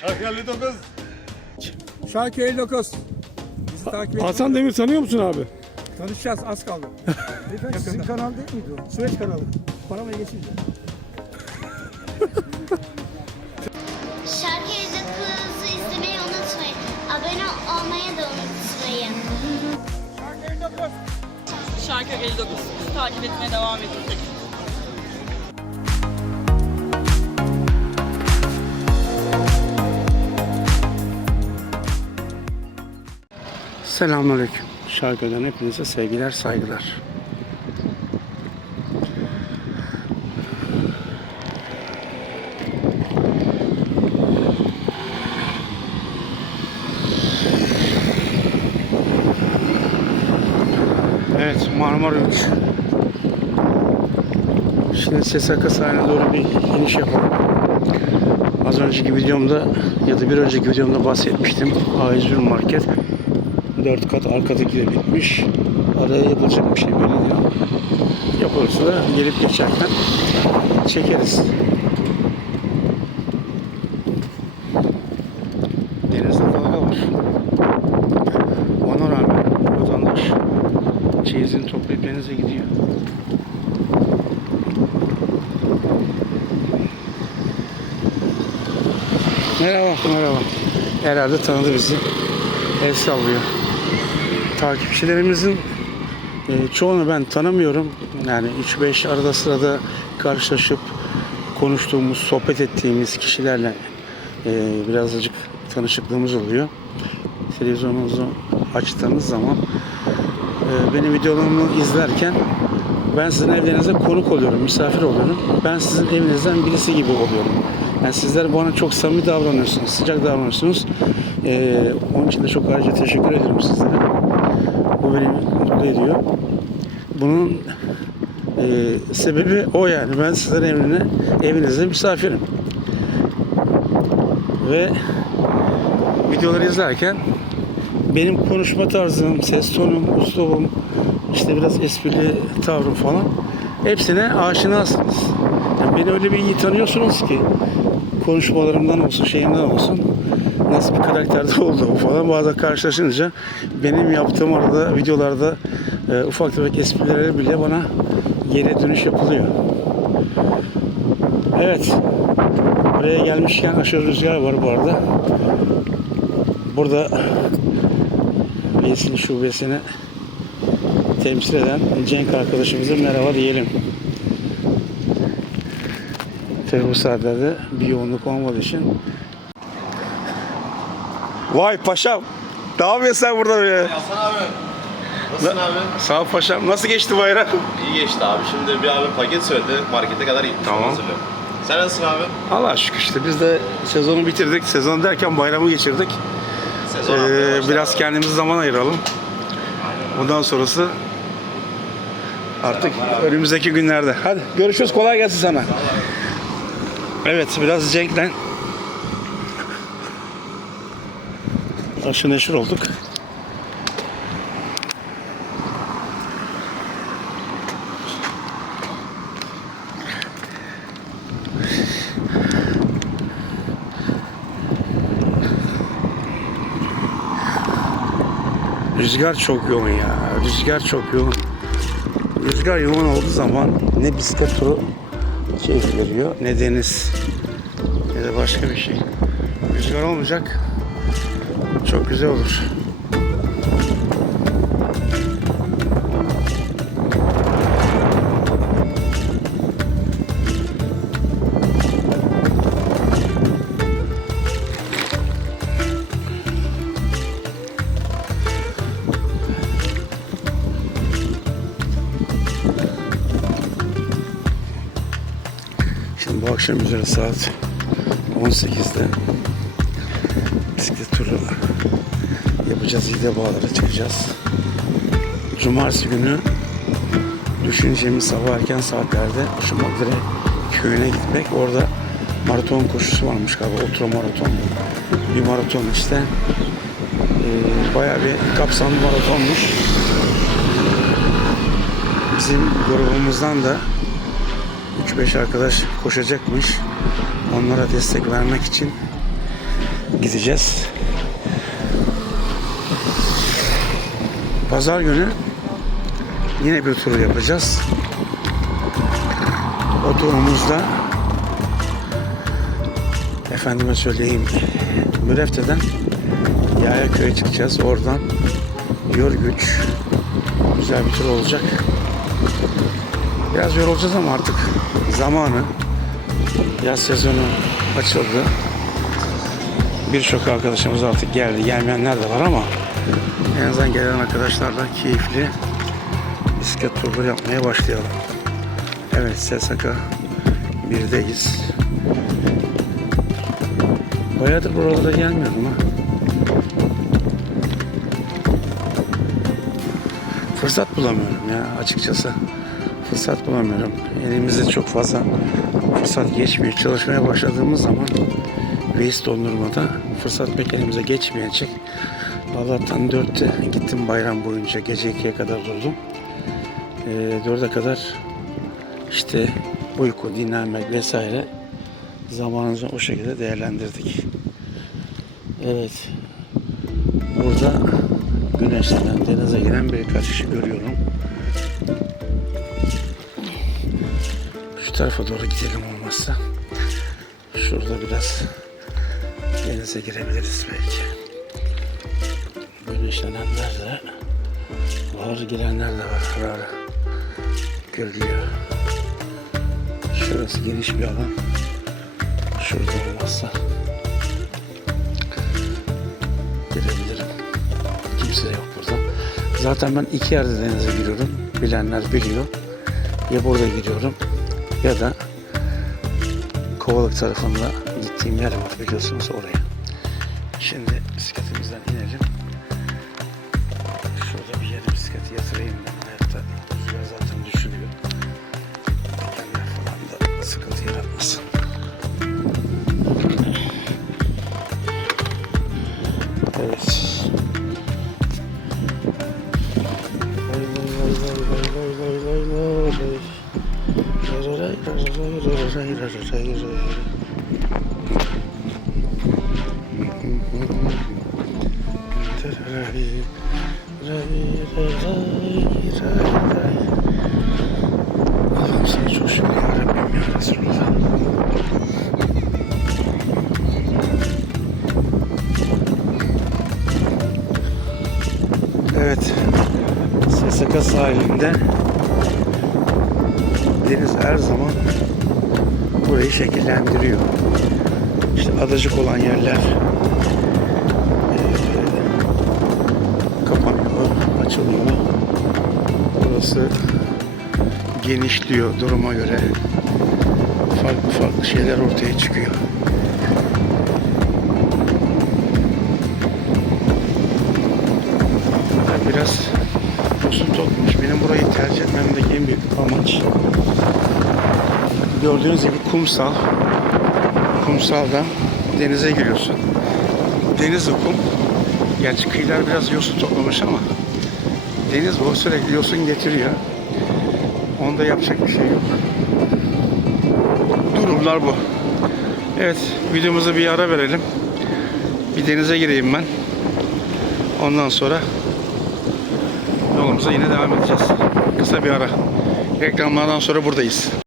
Şarkı 59. Şarkı 59. Bizi takip edin. Hasan Demir tanıyor musun abi? Tanışacağız az kaldı. Beyefendi sizin kanal değil miydi o? Süreç kanalı. Bana mı geçince? Şarkı kızı izlemeyi unutmayın. Abone olmayı da unutmayın. Şarkı 59. Bizi takip etmeye devam edin. Selamünaleyküm. Şarkıdan hepinize sevgiler, saygılar. Evet, Marmara 3. Şimdi SSK sahiline doğru bir iniş yapalım. Az önceki videomda ya da bir önceki videomda bahsetmiştim. A101 Market. 4 kat arkadaki de bitmiş. Araya yapılacak bir şey böyle diyor. Yapılırsa da gelip geçerken çekeriz. Denizde dalga var. Ona rağmen vatandaş çeyizini toplayıp denize gidiyor. Merhaba, merhaba. Herhalde tanıdı bizi. El sallıyor. Takipçilerimizin e, çoğunu ben tanımıyorum. Yani 3-5 arada sırada karşılaşıp konuştuğumuz, sohbet ettiğimiz kişilerle e, birazcık tanışıklığımız oluyor. Televizyonunuzu açtığınız zaman e, benim videolarımı izlerken ben sizin evlerinize konuk oluyorum, misafir oluyorum. Ben sizin evinizden birisi gibi oluyorum. Yani sizler bana çok samimi davranıyorsunuz, sıcak davranıyorsunuz. Ee, onun için de çok ayrıca teşekkür ederim sizlere. Bu beni mutlu ediyor. Bunun e, sebebi o yani. Ben sizlerin evine, evinizde misafirim. Ve videoları izlerken benim konuşma tarzım, ses tonum, uslubum, işte biraz esprili tavrım falan hepsine aşinasınız. Yani beni öyle bir iyi tanıyorsunuz ki konuşmalarımdan olsun, şeyimden olsun nasıl bir karakterde olduğumu falan bazen karşılaşınca benim yaptığım arada videolarda e, ufak tefek esprileri bile bana geri dönüş yapılıyor. Evet. Buraya gelmişken aşırı rüzgar var bu arada. Burada Yesin şubesini temsil eden Cenk arkadaşımıza merhaba diyelim. Tabi bu saatlerde bir yoğunluk olmadığı için. Vay paşam. Ne yapıyorsun sen burada be? Hasan abi. Nasılsın abi? Sağ ol paşam. Nasıl geçti bayram? İyi geçti abi. Şimdi bir abi paket söyledi. Markete kadar gitmiş. Tamam. Hazırlıyorum. Sen nasılsın abi? Allah şükür işte biz de sezonu bitirdik. Sezon derken bayramı geçirdik. Sezon Ee, biraz abi. kendimize zaman ayıralım. Bundan sonrası artık önümüzdeki günlerde. Hadi görüşürüz. Kolay gelsin sana. Evet biraz Cenk'le aşı neşir olduk. Rüzgar çok yoğun ya. Rüzgar çok yoğun. Rüzgar yoğun olduğu zaman ne bisiklet turu keyif veriyor ne deniz ne de başka bir şey. Rüzgar olmayacak. Çok güzel olur. Şimdi bu akşam üzere saat 18'de bisiklet turu yapacağız. İde Bağlar'a çıkacağız. Cumartesi günü düşüneceğimiz sabah erken saatlerde Şumadere köyüne gitmek. Orada maraton koşusu varmış galiba. Ultra maraton. Bir maraton işte. Ee, bayağı bir kapsamlı maratonmuş. Bizim grubumuzdan da 3-5 arkadaş koşacakmış. Onlara destek vermek için gideceğiz. Pazar günü yine bir tur yapacağız. O turumuzda efendime söyleyeyim Mürefte'den Yayaköy'e çıkacağız. Oradan Yorgüç güzel bir tur olacak. Biraz yorulacağız ama artık zamanı yaz sezonu açıldı. Birçok arkadaşımız artık geldi. Gelmeyenler de var ama en azından gelen arkadaşlarla keyifli bisiklet turları yapmaya başlayalım. Evet SSK 1'deyiz. Bayağıdır buralara gelmiyordum ha. Fırsat bulamıyorum ya açıkçası. Fırsat bulamıyorum. Elimizde çok fazla fırsat geçmiyor. Çalışmaya başladığımız zaman Reis dondurmada fırsat pek elimize geçmeyecek. Allah'tan dörtte gittim bayram boyunca gece ikiye kadar durdum. Ee, dörde kadar işte uyku, dinlenmek vesaire zamanımızı o şekilde değerlendirdik. Evet. Burada güneşlenen, denize giren birkaç kişi görüyorum. Şu tarafa doğru gidelim olmazsa. Şurada biraz denize girebiliriz belki. Güneşlenenler de var, girenler de var. Ara ara görülüyor. Şurası geniş bir alan. Şurada olmazsa girebilirim. Kimse yok burada. Zaten ben iki yerde denize giriyorum. Bilenler biliyor. Ya burada giriyorum ya da Kovalık tarafında gittiğim yer var biliyorsunuz oraya. Şimdi bisikletimizden inelim. Şurada bir yere bisikleti yatırayım ben. Hayatta rüzgar zaten düşürüyor. Dikenler falan da sıkıntı yaratmasın. Evet. Lay lay lay lay SSK sahilinde deniz her zaman burayı şekillendiriyor. İşte adacık olan yerler kapanıyor, açılıyor. Burası genişliyor duruma göre. Farklı farklı şeyler ortaya çıkıyor. Gördüğünüz gibi kumsal. Kumsaldan denize giriyorsun. Deniz kum. Gerçi kıyılar biraz yosun toplamış ama deniz bu sürekli yosun getiriyor. Onda yapacak bir şey yok. Durumlar bu. Evet, videomuza bir ara verelim. Bir denize gireyim ben. Ondan sonra yolumuza yine devam edeceğiz. Kısa bir ara. Reklamlardan sonra buradayız.